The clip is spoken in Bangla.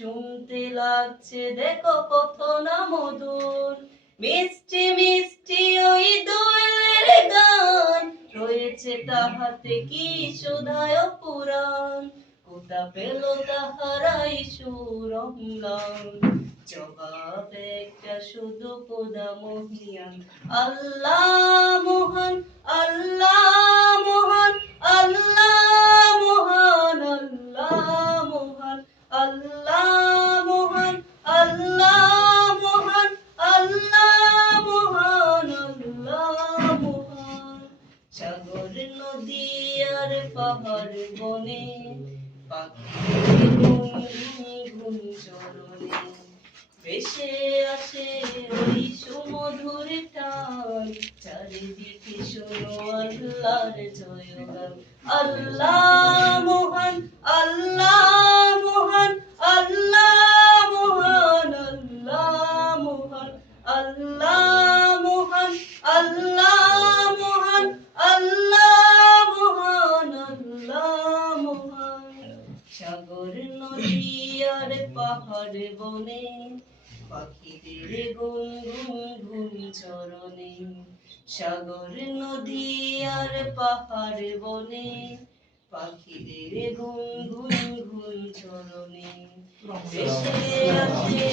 শুনতে লাগছে দেখো কত না মধুর, মিষ্টি মিষ্টি ওই দোয়েলের গান, রয়েছে তাহাতে কি সুধায় পুরাণ, কোথা পেল তাহারাই সুর অম্লান, জবাব একটা শুধু খোদা মহিয়ান, আল্লাহ মহান, আল্লাহ মহান, আল্লাহ মহান, আল্লাহ মহান, আল্লাহ মহান, আল্লাহ মহান, আল্লাহ মহান, আল্লাহ মহান। সাগর নদী আর পাহাড় বনে, পাখির গুনগুন চরণে, ভেসে আসে ওই সুমধুর টান, চারিদিকে শোনো আল্লাহর জয়গান, আল্লাহ মহান, আল্লাহ মহান, আল্লাহ মহান, আল্লাহ মহান, আল্লাহ মহান, আল্লাহ মহান, আল্লাহ মহান, আল্লাহ মহান। সাগর নদী আর পাহাড় বনে, পাখিদের গুনগুন চরণে, সাগর নদী আর পাহাড় বনে, পাখিদের গুনগুন চরণে, ভেসে আসে